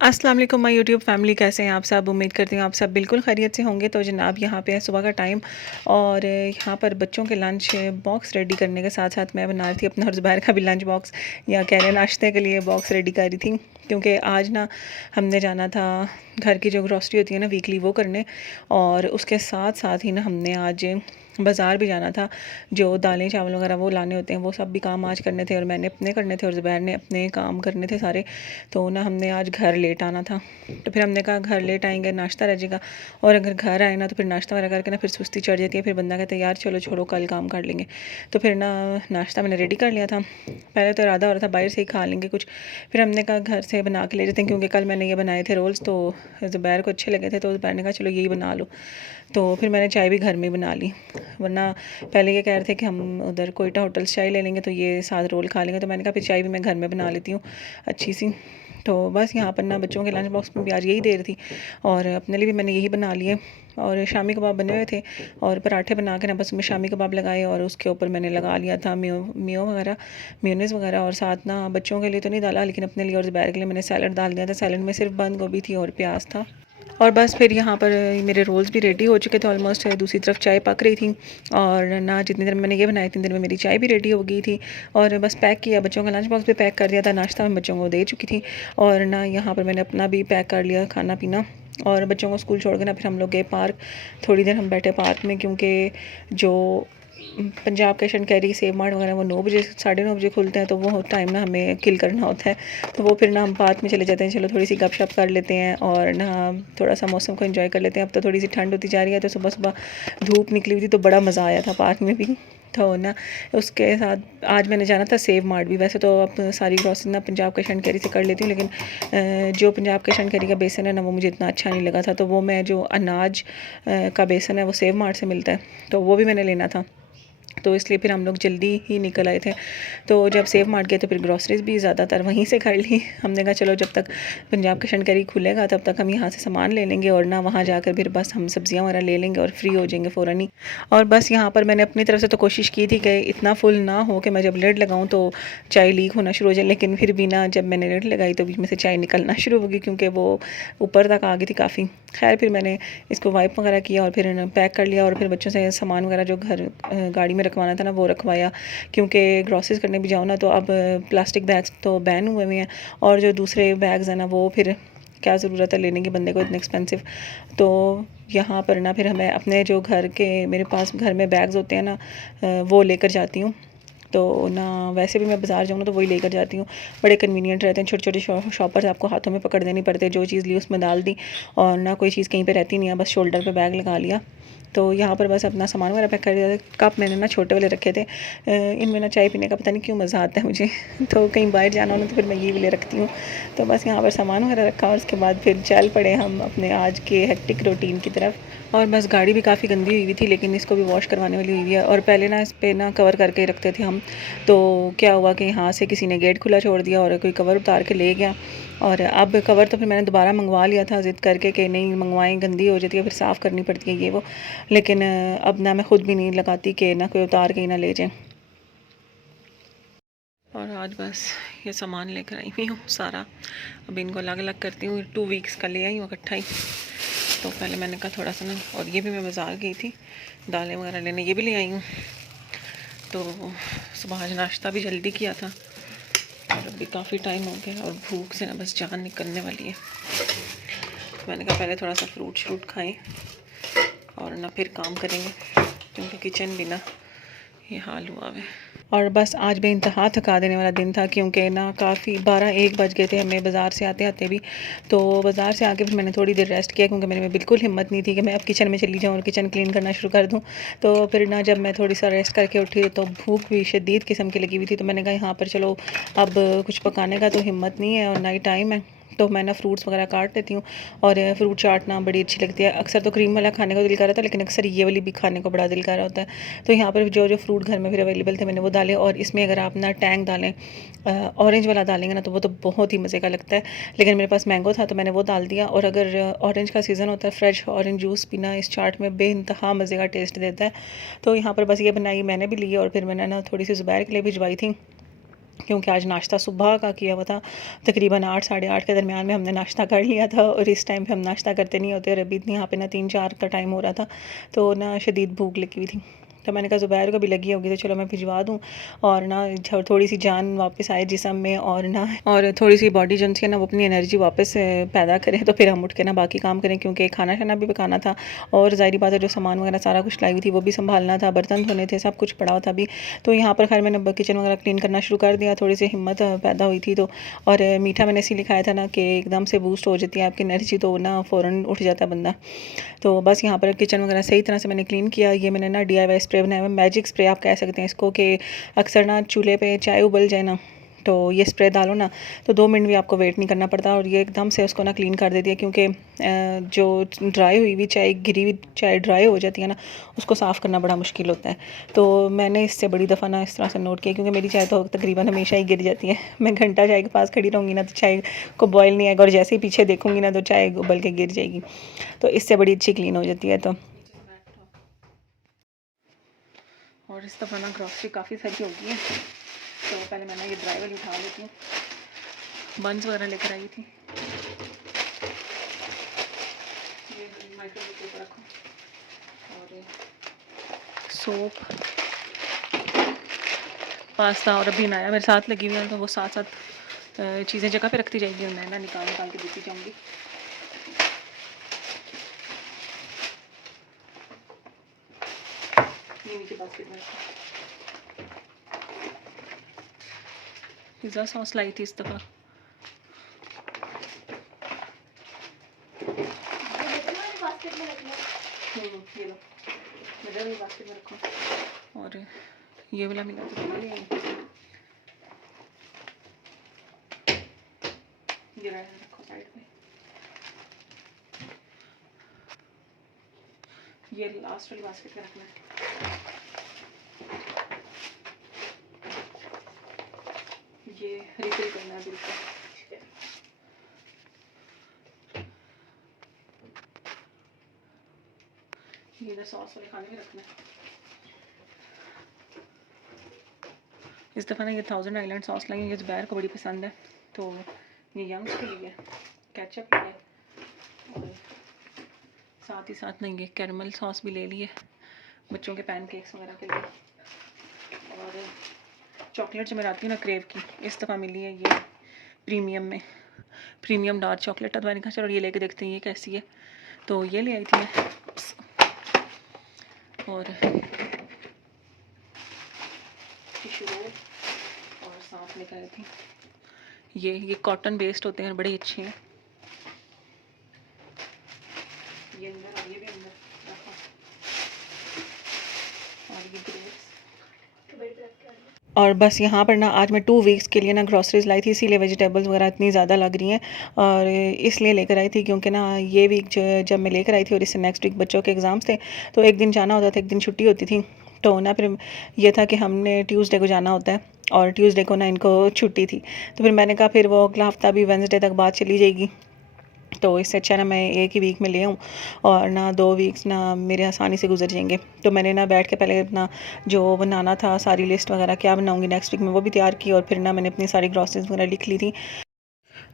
अस्सलाम वालेकुम my YouTube family, कैसे हैं आप सब। उम्मीद करती हूँ आप सब बिल्कुल खैरियत से होंगे। तो जनाब यहाँ पे है सुबह का टाइम और यहाँ पर बच्चों के लंच बॉक्स रेडी करने के साथ साथ मैं बना रही थी अपना और ज़ुबैर का भी लंच बॉक्स या कह रहे नाश्ते के लिए बॉक्स रेडी कर रही थी। क्योंकि आज ना हमने जाना था घर की जो ग्रॉसरी होती है ना वीकली वो करने, और उसके साथ साथ ही ना हमने आज बाज़ार भी जाना था। जो दालें चावल वगैरह वो लाने होते हैं वो सब भी काम आज करने थे, और मैंने अपने करने थे और ज़ुबैर ने अपने काम करने थे सारे। तो ना हमने आज घर लेट आना था, तो फिर हमने कहा घर लेट आएंगे नाश्ता रह जाएगा, और अगर घर आए ना तो फिर नाश्ता वगैरह करके ना फिर सुस्ती चढ़ जाती है। फिर बंदा कहता है यार चलो छोड़ो कल काम कर लेंगे। तो फिर ना नाश्ता मैंने रेडी कर लिया था। पहले तो इरादा हो रहा था बाहर से ही खा लेंगे कुछ, फिर हमने कहा घर से बना के ले जाते हैं, क्योंकि कल मैंने ये बनाए थे रोल्स तो ज़ुबैर को अच्छे लगे थे। तो ज़ुबैर ने कहा चलो यही बना लो। तो फिर मैंने चाय भी घर में ही बना ली, वरना पहले ये कह रहे थे कि हम उधर कोयटा होटल से चाय ले लेंगे तो ये साथ रोल खा लेंगे। तो मैंने कहा फिर चाय भी मैं घर में बना लेती हूँ अच्छी सी। तो बस यहाँ पर ना बच्चों के लंच बॉक्स में भी आज यही देर थी, और अपने लिए भी मैंने यही बना लिए। और शामी कबाब बने हुए थे और पराठे बना के ना बस मैं शामी कबाब लगाए, और उसके ऊपर मैंने लगा लिया था मियो वगैरह, मेयोनीज़ वगैरह। और साथ ना बच्चों के लिए तो नहीं डाला, लेकिन अपने लिए और ज़ुबैर के लिए मैंने सैलड डाल दिया था। सैलड में सिर्फ बंद गोभी थी और प्याज था। और बस फिर यहाँ पर मेरे रोल्स भी रेडी हो चुके थे ऑलमोस्ट। दूसरी तरफ चाय पक रही थी, और ना जितनी देर में मैंने ये बनाया इतनी देर में मेरी चाय भी रेडी हो गई थी। और बस पैक किया, बच्चों का लंच बॉक्स भी पैक कर दिया था, नाश्ता मैं बच्चों को दे चुकी थी। और ना यहाँ पर मैंने अपना भी पैक कर लिया खाना पीना, और बच्चों को स्कूल छोड़ के ना फिर हम लोग गए पार्क। थोड़ी देर हम बैठे पार्क में, क्योंकि जो Punjab cash and carry save mart वगैरह वो 9 बजे 9:30 बजे खुलते हैं, तो वो टाइम ना हमें किल करना होता है। तो वो फिर ना हम पार्क में चले जाते हैं, चलो थोड़ी सी गपशप कर लेते हैं और ना थोड़ा सा मौसम को एंजॉय कर लेते हैं। अब तो थोड़ी सी ठंड होती जा रही है, तो सुबह सुबह धूप निकली हुई थी तो बड़ा मज़ा आया था पार्क में भी। तो ना उसके साथ आज मैंने जाना था सेव मार्ट भी। वैसे तो अब सारी ग्रॉसरी ना पंजाब कैश एंड कैरी से कर लेती हूँ, लेकिन जो पंजाब कैश एंड कैरी का बेसन है ना वो मुझे इतना अच्छा नहीं लगा था। तो वो मैं जो अनाज का बेसन है वो सेव मार्ट से मिलता है, तो वो भी मैंने लेना था। तो इसलिए फिर हम लोग जल्दी ही निकल आए थे। तो जब सेव मार्ट गए तो फिर ग्रॉसरीज भी ज़्यादातर वहीं से कर ली। हमने कहा चलो जब तक पंजाब कैश एंड कैरी खुलेगा तब तक हम यहाँ से सामान ले लेंगे, और ना वहाँ जाकर फिर बस हम सब्ज़ियाँ वगैरह ले लेंगे और फ्री हो जाएंगे फ़ौरन ही। और बस यहाँ पर मैंने अपनी तरफ से तो कोशिश की थी कि इतना फुल ना हो कि मैं जब लिड लगाऊँ तो चाय लीक होना शुरू हो जाए, लेकिन फिर भी ना जब मैंने लिड लगाई तो बीच में से चाय निकलना शुरू हो गई, क्योंकि वो ऊपर तक आ गई थी काफ़ी। खैर फिर मैंने इसको वाइप वगैरह किया और फिर पैक कर लिया, और फिर बच्चों से सामान वगैरह जो घर गाड़ी में रखवाना था ना वो रखवाया। क्योंकि ग्रॉसरीज करने भी जाओ ना तो अब प्लास्टिक बैग्स तो बैन हुए हुए हैं, और जो दूसरे बैग्स हैं ना वो फिर क्या ज़रूरत है लेने की बंदे को इतने एक्सपेंसिव। तो यहाँ पर ना फिर हमें अपने जो घर के मेरे पास घर में बैग्स होते हैं ना वो लेकर जाती हूँ। तो ना वैसे भी मैं बाज़ार जाऊँ ना तो वही लेकर जाती हूँ, बड़े कन्वीनियंट रहते हैं। छोटे छोटे शॉपर्स आपको हाथों में पकड़ देनी पड़ते हैं, जो चीज़ ली उसमें डाल दी, और ना कोई चीज़ कहीं पे रहती नहीं है, बस शोल्डर पे बैग लगा लिया। तो यहाँ पर बस अपना सामान वगैरह पैक कर दिया था। कप मैंने ना छोटे वाले रखे थे, इनमें ना चाय पीने का पता नहीं क्यों मज़ा आता है मुझे। तो कहीं बाहर जाना हो ना तो फिर मैं ये वाले रखती हूँ। तो बस यहाँ पर सामान वगैरह रखा, और उसके बाद फिर चल पड़े हम अपने आज के हेक्टिक रूटीन की तरफ। और बस गाड़ी भी काफ़ी गंदी हुई हुई थी, लेकिन इसको भी वॉश करवाने वाली हुई है। और पहले ना इस पर ना कवर करके रखते थे हम, तो क्या हुआ कि यहाँ से किसी ने गेट खुला छोड़ दिया और कोई कवर उतार के ले गया। और अब कवर तो फिर मैंने दोबारा मंगवा लिया था ज़िद करके कि नहीं मंगवाएं, गंदी हो जाती है फिर साफ़ करनी पड़ती है ये वो। लेकिन अब ना मैं ख़ुद भी नहीं लगाती कि ना कोई उतार के ही ना ले जाए। और आज बस ये सामान लेकर आई हुई हूँ सारा, अब इनको अलग अलग करती हूँ। 2 वीक्स का ले आई हूँ इकट्ठा ही। तो पहले मैंने कहा थोड़ा सा ना, और ये भी मैं बाज़ार गई थी दालें वगैरह लेने, ये भी ले आई हूँ। तो सुबह आज नाश्ता भी जल्दी किया था, और अभी काफ़ी टाइम हो गया और भूख से ना बस जान निकलने वाली है। तो मैंने कहा पहले थोड़ा सा फ्रूट श्रूट खाएं और ना फिर काम करेंगे, क्योंकि किचन भी ना ये हाल हुआ है। और बस आज भी इंतहा थका देने वाला दिन था, क्योंकि ना काफ़ी 12-1 बज गए थे हमें बाज़ार से आते आते भी। तो बाज़ार से आके फिर मैंने थोड़ी देर रेस्ट किया, क्योंकि मेरे में बिल्कुल हिम्मत नहीं थी कि मैं अब किचन में चली जाऊँ और किचन क्लीन करना शुरू कर दूँ। तो फिर ना जब मैं थोड़ी सा रेस्ट करके उठी तो भूख भी शदीद किस्म की लगी हुई थी। तो मैंने कहा यहाँ पर चलो अब कुछ पकाने का तो हिम्मत नहीं है और ना ही टाइम है, तो मैं ना फ्रूट्स वगैरह काट लेती हूँ। और फ्रूट चाटना बड़ी अच्छी लगती है। अक्सर तो क्रीम वाला खाने को दिल कर रहा था, लेकिन अक्सर ये वाली भी खाने को बड़ा दिल कर रहा होता है। तो यहाँ पर जो जो फ्रूट घर में फिर अवेलेबल थे मैंने वो डाले, और इसमें अगर आप ना टैंग डालें, ऑरेंज वाला डालेंगे ना तो वो तो बहुत ही मज़े का लगता है। लेकिन मेरे पास मैंगो था तो मैंने वो डाल दिया। और अगर ऑरेंज का सीज़न होता है, फ्रेश ऑरेंज जूस पीना इस चाट में बेइंतहा मज़े का टेस्ट देता है। तो यहाँ पर बस ये बनाई मैंने भी ली, और फिर मैंने ना थोड़ी सी ज़ुबैर के लिए भिजवाई थी। क्योंकि आज नाश्ता सुबह का किया हुआ था, तकरीबन 8 साढ़े 8 के दरमियान में हमने नाश्ता कर लिया था और इस टाइम पे हम नाश्ता करते नहीं होते और अभी यहाँ पे ना 3-4 का टाइम हो रहा था, तो ना शदीद भूख लगी हुई थी। तो मैंने कहा ज़ुबैर को भी लगी होगी तो चलो मैं भिजवा दूँ और ना थोड़ी सी जान वापस आए जिस्म में, और थोड़ी सी बॉडी जो है ना वो अपनी एनर्जी वापस पैदा करें, तो फिर हम उठ के ना बाकी काम करें, क्योंकि खाना शाना भी पकाना था और ज़ाहिर बात है जो सामान वगैरह सारा कुछ लाई हुई थी वो भी संभालना था, बर्तन धोने थे, सब कुछ पड़ा हुआ था अभी। तो यहाँ पर खैर मैंने किचन वगैरह क्लीन करना शुरू कर दिया, थोड़ी सी हिम्मत पैदा हुई थी तो। और मीठा मैंने इसी लिखाया था ना कि एकदम से बूस्ट हो जाती है आपकी एनर्जी, तो ना फ़ौरन उठ जाता है बंदा। तो बस यहाँ पर किचन वगैरह सही तरह से मैंने क्लीन किया। ये मैंने ना DIY स्प्रे बनाया हुआ, मैजिक स्प्रे आप कह सकते हैं इसको, कि अक्सर ना चूल्हे पे चाय उबल जाए ना तो ये स्प्रे डालो ना तो 2 मिनट भी आपको वेट नहीं करना पड़ता और ये एकदम से उसको ना क्लीन कर देती है, क्योंकि जो ड्राई हुई चाय, गिरी हुई चाय ड्राई हो जाती है ना, उसको साफ़ करना बड़ा मुश्किल होता है। तो मैंने इससे बड़ी दफ़ा ना इस तरह से नोट किया, क्योंकि मेरी चाय तो तकरीबन हमेशा ही गिर जाती है। मैं घंटा चाय के पास खड़ी रहूँगी ना तो चाय को बॉयल नहीं आएगा, और जैसे ही पीछे देखूँगी ना तो चाय उबल के गिर जाएगी, तो इससे बड़ी अच्छी क्लीन हो जाती है। तो और इस दफ़ा ना ग्रॉसरी काफ़ी सारी हो गई है, तो पहले मैंने ये ड्राई वाली उठा लेती हूँ। बंस वगैरह लेकर आई थी, ये माइक्रोवेव के ऊपर रखो, और सोप, पास्ता, और अभी नया मेरे साथ लगी हुई है तो वो साथ साथ चीज़ें जगह पे रखती जाएगी और मैं ना निकाल निकाल के देती जाऊँगी। नीचे बास्केट में पिज़्ज़ा सॉस लाई थी इस दफ़ा। ये लो, वाली बास्केट में रखो, और ये वाला मिला तो ये रखो साइड में। ये लास्ट वाली बास्केट में रखना है। ये रिफिल करना है बिल्कुल। ये ना सॉस वाले खाने में रखना है। इस दफ़ा ना ये 1000 आइलैंड सॉस लाई है, ये ज़ुबैर को बड़ी पसंद है, तो ये यंग्स के लिए केचप लिए, और साथ ही साथ ना ये कैरमल सॉस भी ले लिए बच्चों के पैनकेक्स वगैरह के लिए। और चॉकलेट जो मैं आती हूँ ना क्रेव की, इस दफ़ा मिली है ये प्रीमियम डार्क चॉकलेट। तो मैंने कहा चलो ये लेके देखते हैं ये कैसी है, तो ये ले आई थी मैं। और टिश्यू रोल और साथ लेकर आई थी ये कॉटन बेस्ड होते हैं, बड़े अच्छे हैं। ये अंदर और ये भी अंदर रखा, और ये ग्रेप्स। और बस यहाँ पर ना आज मैं 2 वीक्स के लिए ना ग्रॉसरीज लाई थी, इसीलिए वेजिटेबल्स वगैरह इतनी ज़्यादा लग रही हैं, और इसलिए लेकर आई थी क्योंकि ना ये वीक जब मैं लेकर आई थी और इससे नेक्स्ट वीक बच्चों के एग्ज़ाम्स थे, तो एक दिन जाना होता था, एक दिन छुट्टी होती थी। तो ना फिर ये था कि हमने ट्यूसडे को जाना होता है और ट्यूसडे को ना इनको छुट्टी थी, तो फिर मैंने कहा फिर वो अगला हफ्ता भी वेडनेसडे तक बाद चली जाएगी, तो इससे अच्छा ना मैं एक ही वीक में ले आऊँ और ना 2 वीक्स ना मेरे आसानी से गुजर जाएंगे। तो मैंने ना बैठ के पहले अपना जो बनाना था सारी लिस्ट वगैरह क्या बनाऊँगी नेक्स्ट वीक में वो भी तैयार की, और फिर ना मैंने अपनी सारी ग्रॉसरीज वगैरह लिख ली थी,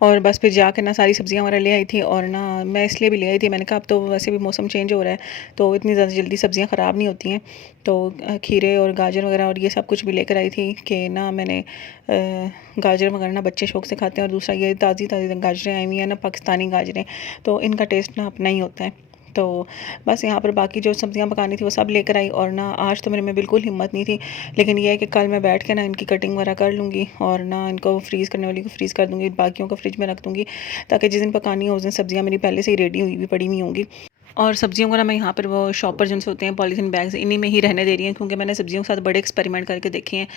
और बस फिर जाकर ना सारी सब्जियां वगैरह ले आई थी। और ना मैं इसलिए भी ले आई थी, मैंने कहा अब तो वैसे भी मौसम चेंज हो रहा है तो इतनी ज़्यादा जल्दी सब्जियां ख़राब नहीं होती हैं, तो खीरे और गाजर वगैरह और ये सब कुछ भी लेकर आई थी कि ना मैंने गाजर वगैरह ना बच्चे शौक से खाते हैं, और दूसरा ये ताज़ी ताज़ी गाजरें आई हुई हैं ना, पाकिस्तानी गाजरें, तो इनका टेस्ट ना अपना ही होता है। तो बस यहाँ पर बाकी जो सब्जियां पकानी थी वो सब लेकर आई, और ना आज तो मेरे में बिल्कुल हिम्मत नहीं थी, लेकिन ये है कि कल मैं बैठ के ना इनकी कटिंग वगैरह कर लूँगी और ना इनको फ्रीज़ करने वाली को फ्रीज़ कर दूँगी, बाकियों को फ्रिज में रख दूँगी, ताकि जिस दिन पकानी हो उस दिन सब्जियाँ मेरी पहले से ही रेडी हुई भी पड़ी हुई होंगी। और सब्जियों को ना मैं यहाँ पर वो शॉपर जिनसे होते हैं पॉलीथीन बैग्स, इन्हीं में ही रहने दे रही हैं, क्योंकि मैंने सब्जियों के साथ बड़े एक्सपेरिमेंट करके देखे हैं,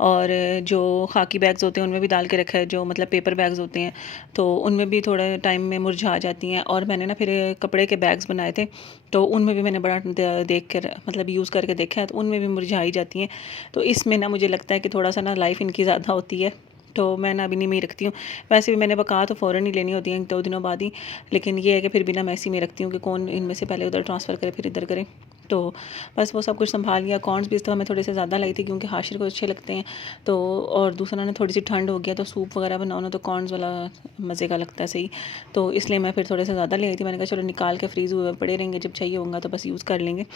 और जो खाकी बैग्स होते हैं उनमें भी डाल के रखा है, जो मतलब पेपर बैग्स होते हैं तो उनमें भी थोड़ा टाइम में मुरझा जाती हैं, और मैंने ना फिर कपड़े के बैग्स बनाए थे तो उनमें भी मैंने बड़ा देख कर मतलब यूज़ करके देखा है, तो उनमें भी मुरझा ही जाती हैं। तो इसमें ना मुझे लगता है कि थोड़ा सा ना लाइफ इनकी ज़्यादा होती है, तो मैं ना अभी नहीं में ही रखती हूँ। वैसे भी मैंने पका तो फ़ौरन ही लेनी होती है 2 दिनों बाद ही, लेकिन ये है कि फिर भी ना मैं इसी में रखती हूँ कि कौन इनमें से पहले उधर ट्रांसफ़र करे फिर इधर करे। तो बस वो सब कुछ संभाल लिया। कॉर्न्स भी इस दफ़ा मैं थोड़े से ज़्यादा लाई थी क्योंकि हाशिर को अच्छे लगते हैं। तो और दूसरा ना थोड़ी सी ठंड हो गया तो सूप वगैरह बनाओ ना तो कॉर्न्स वाला मज़े का लगता है सही। तो इसलिए मैं फिर थोड़े से ज़्यादा ले आई थी। मैंने कहा चलो निकाल के फ्रीज़ हुए पड़े रहेंगे, जब चाहिए होगा तो बस यूज़ कर लेंगे।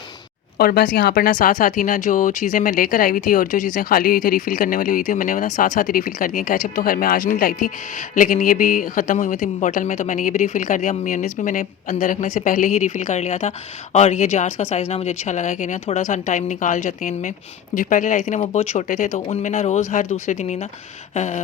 और बस यहाँ पर ना साथ साथ ही ना जो चीज़ें मैं लेकर आई हुई थी और जो चीज़ें खाली हुई थी रिफ़िल करने वाली हुई थी मैंने वो ना साथ साथ ही रिफ़िल कर दिया। केचप तो खैर मैं आज नहीं लाई थी, लेकिन ये भी ख़त्म हुई थी बॉटल में, तो मैंने ये भी रिफ़िल कर दिया। मेयोनीज़ भी मैंने अंदर रखने से पहले ही रिफ़िल कर लिया था। और ये जार्स का साइज़ ना मुझे अच्छा लगा कि ना थोड़ा सा टाइम निकाल जाते हैं इनमें। जो पहले लाई थी ना वो बहुत छोटे थे, तो उनमें ना रोज़ हर दूसरे दिन ही ना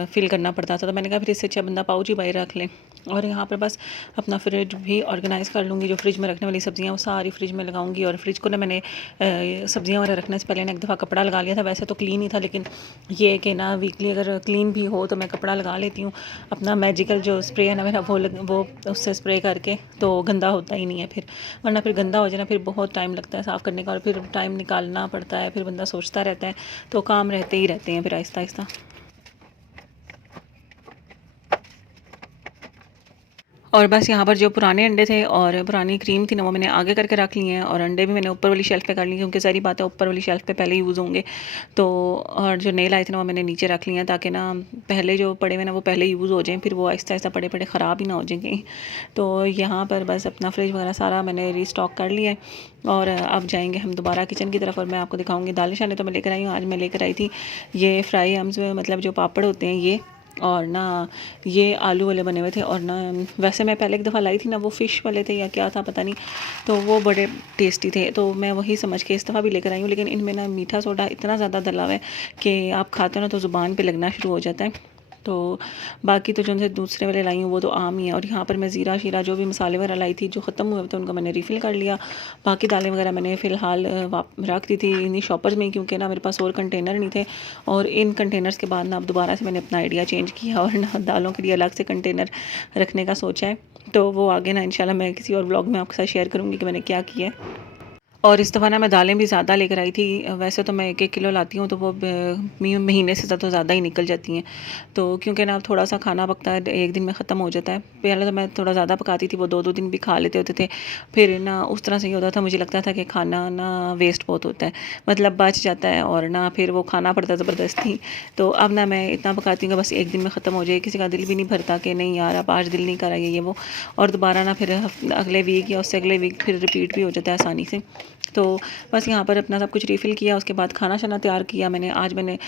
फ़िल करना पड़ता था। तो मैंने कहा फिर इससे अच्छा बंदा पाउच ही बाहर रख लें। और यहाँ पर बस अपना फ्रिज भी ऑर्गेनाइज़ कर लूँगी। जो फ्रिज में रखने वाली सब्ज़ियाँ वो सारी फ्रिज में लगाऊंगी। और फ्रिज को ना मैंने सब्ज़ियाँ वगैरह रखने से पहले ना एक दफ़ा कपड़ा लगा लिया था। वैसे तो क्लीन ही था, लेकिन ये कि ना वीकली अगर क्लीन भी हो तो मैं कपड़ा लगा लेती हूँ। अपना मैजिकल जो स्प्रे है ना मेरा वो उससे स्प्रे करके तो गंदा होता ही नहीं है फिर। वरना फिर गंदा हो जाए ना फिर बहुत टाइम लगता है साफ़ करने का, और फिर टाइम निकालना पड़ता है, फिर बंदा सोचता रहता है, तो काम रहते ही रहते हैं फिर आहिस्ता आहिस्ता। और बस यहाँ पर जो पुराने अंडे थे और पुरानी क्रीम थी ना वो मैंने आगे करके रख लिए हैं, और अंडे भी मैंने ऊपर वाली शेल्फ़ पे कर लिए क्योंकि सारी बात है ऊपर वाली शेल्फ़ पे पहले यूज़ होंगे। तो और जो नेल आए थे ना वो मैंने नीचे रख लिए हैं ताकि ना पहले जो पड़े हुए ना वो पहले यूज़ हो जाएँ, फिर वो आहिस्ता आहिस्ता पड़े पड़े ख़राब ही ना हो जाए कहीं। तो यहाँ पर बस अपना फ्रिज वगैरह सारा मैंने रीस्टॉक कर लिया है। और अब जाएंगे हम दोबारा किचन की तरफ, और मैं आपको दिखाऊंगी। दालें शालें तो मैं लेकर आई हूँ। आज मैं लेकर आई थी ये फ्राई हम्स, मतलब जो पापड़ होते हैं ये, और ना ये आलू वाले बने हुए थे। और ना वैसे मैं पहले एक दफ़ा लाई थी ना वो फ़िश वाले थे या क्या था पता नहीं, तो वो बड़े टेस्टी थे, तो मैं वही समझ के इस दफ़ा भी लेकर आई हूँ। लेकिन इनमें ना मीठा सोडा इतना ज़्यादा डला हुआ है कि आप खाते हो ना तो ज़ुबान पे लगना शुरू हो जाता है। तो बाकी तो जो उनसे दूसरे वाले लाई हूँ वो तो आम ही है। और यहाँ पर मैं ज़ीरा शीरा जो भी मसाले वगैरह लाई थी जो ख़त्म हुए थे उनको मैंने रिफ़िल कर लिया। बाकी दालें वगैरह मैंने फ़िलहाल रख दी थी इन्हीं शॉपर्स में ही, क्योंकि ना मेरे पास और कंटेनर नहीं थे। और इन कंटेनर्स के बाद ना अब दोबारा से मैंने अपना आइडिया चेंज किया और ना दालों के लिए अलग से कंटेनर रखने का सोचा है। तो वो आगे ना इंशाल्लाह मैं किसी और व्लॉग में आपके साथ शेयर करूँगी कि मैंने क्या किया है। और इस दफ़ा ना मैं दालें भी ज़्यादा लेकर आई थी। वैसे तो मैं 1-1 किलो लाती हूँ तो वो महीने से तो ज़्यादा ही निकल जाती हैं। तो क्योंकि ना थोड़ा सा खाना पकता है, एक दिन में ख़त्म हो जाता है। पहले तो मैं थोड़ा ज़्यादा पकाती थी, वो 2-2 दिन भी खा लेते होते थे। फिर ना उस तरह से ये होता था, मुझे लगता था कि खाना ना वेस्ट बहुत होता है, मतलब बच जाता है और ना फिर वो खाना पड़ता है ज़बरदस्ती। तो अब ना मैं इतना पकाती हूँ कि बस एक दिन में ख़त्म हो जाए। किसी का दिल भी नहीं भरता कि नहीं यार अब आज दिल नहीं कर रहा ये वो, और दोबारा ना फिर अगले वीक या उससे अगले वीक फिर रिपीट भी हो जाता है आसानी से। तो बस यहाँ पर अपना सब कुछ रिफ़िल किया, उसके बाद खाना शाना तैयार किया मैंने। आज मैंने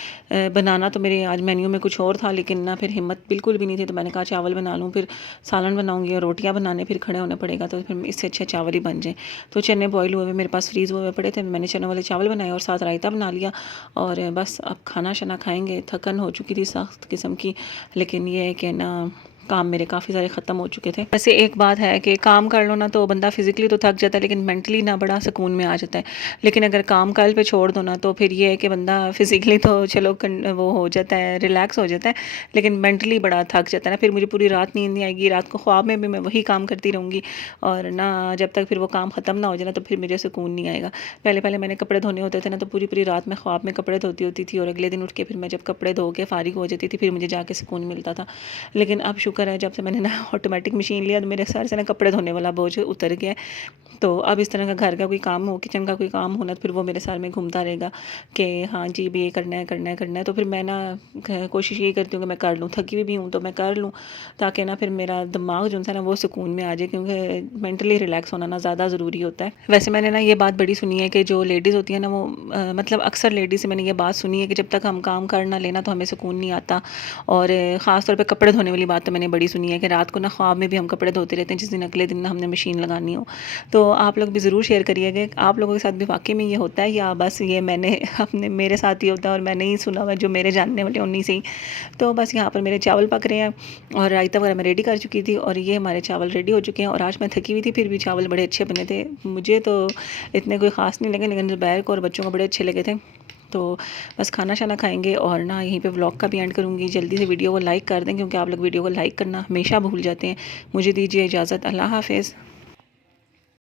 बनाना तो मेरे आज मेन्यू में कुछ और था, लेकिन ना फिर हिम्मत बिल्कुल भी नहीं थी, तो मैंने कहा चावल बना लूँ, फिर सालन बनाऊँगी और रोटियाँ बनाने फिर खड़े होना पड़ेगा, तो फिर इससे अच्छा चावल ही बन जाए। तो चने बॉयल हुए हुए मेरे पास फ्रीज़ हुए हुए पड़े थे, मैंने चने वाले चावल बनाए और साथ रायता बना लिया। और बस अब खाना शाना खाएँगे। थकन हो चुकी थी सख्त किस्म की, लेकिन ये है कि ना काम मेरे काफ़ी सारे ख़त्म हो चुके थे। वैसे एक बात है कि काम कर लो ना तो बंदा फिज़िकली तो थक जाता है, लेकिन मेंटली ना बड़ा सुकून में आ जाता है। लेकिन अगर काम कल पे छोड़ दो ना तो फिर ये है कि बंदा फिज़िकली तो चलो वो हो जाता है, रिलैक्स हो जाता है, लेकिन मेंटली बड़ा थक जाता है ना। फिर मुझे पूरी रात नींद नहीं आएगी, रात को ख्वाब में भी मैं वही काम करती रहूँगी, और ना जब तक फिर वो काम ख़त्म ना हो जाए ना तो फिर मुझे सुकून नहीं आएगा। पहले पहले मैंने कपड़े धोने होते थे ना तो पूरी पूरी रात में ख्वाब में कपड़े धोती होती थी, और अगले दिन उठ के फिर मैं जब कपड़े धो के फ़ारिग हो जाती थी फिर मुझे जाके सुकून मिलता था। लेकिन अब शुक्र है जब से मैंने ना ऑटोमेटिक मशीन लिया तो मेरे सर से ना कपड़े धोने वाला बोझ उतर गया है। तो अब इस तरह का घर का कोई काम हो, किचन का कोई काम हो ना, तो फिर वो मेरे सर में घूमता रहेगा कि हाँ जी भी ये करना है करना है करना है। तो फिर मैं ना कोशिश यही करती हूँ कि मैं कर लूँ, थकी भी हूँ तो मैं कर लूँ, ताकि ना फिर मेरा दिमाग जो है ना वो सुकून में आ जाए, क्योंकि मेंटली रिलैक्स होना ना ज़्यादा ज़रूरी होता है। वैसे मैंने ना ये बात बड़ी सुनी है कि जो लेडीज़ होती है ना वो मतलब अक्सर लेडीज़ से मैंने ये बात सुनी है कि जब तक हम काम कर ना लेना तो हमें सुकून नहीं आता। और ख़ास तौर पे कपड़े धोने वाली बात तो मैंने बड़ी सुनी है कि रात को ना ख्वाब में भी हम कपड़े धोते रहते हैं जिस दिन अगले दिन ना हमने मशीन लगानी हो। तो आप लोग भी ज़रूर शेयर करिएगा आप लोगों के साथ भी वाकई में ये होता है या बस ये मैंने अपने मेरे साथ ही होता है और मैंने ही सुना हुआ है, जो मेरे जानने वाले उन्हीं से ही। तो बस यहाँ पर मेरे चावल पक रहे हैं और रायता वगैरह मैं रेडी कर चुकी थी, और ये हमारे चावल रेडी हो चुके हैं। और आज मैं थकी हुई थी फिर भी चावल बड़े अच्छे बने थे। मुझे तो इतने कोई ख़ास नहीं लगे, लेकिन ज़ुबैर को और बच्चों को बड़े अच्छे लगे थे। तो बस खाना शाना खाएंगे और ना यहीं पे व्लॉग का भी एंड करूँगी। जल्दी से वीडियो को लाइक कर दें, क्योंकि आप लोग वीडियो को लाइक करना हमेशा भूल जाते हैं। मुझे दीजिए इजाज़त। अल्लाह हाफ़िज़।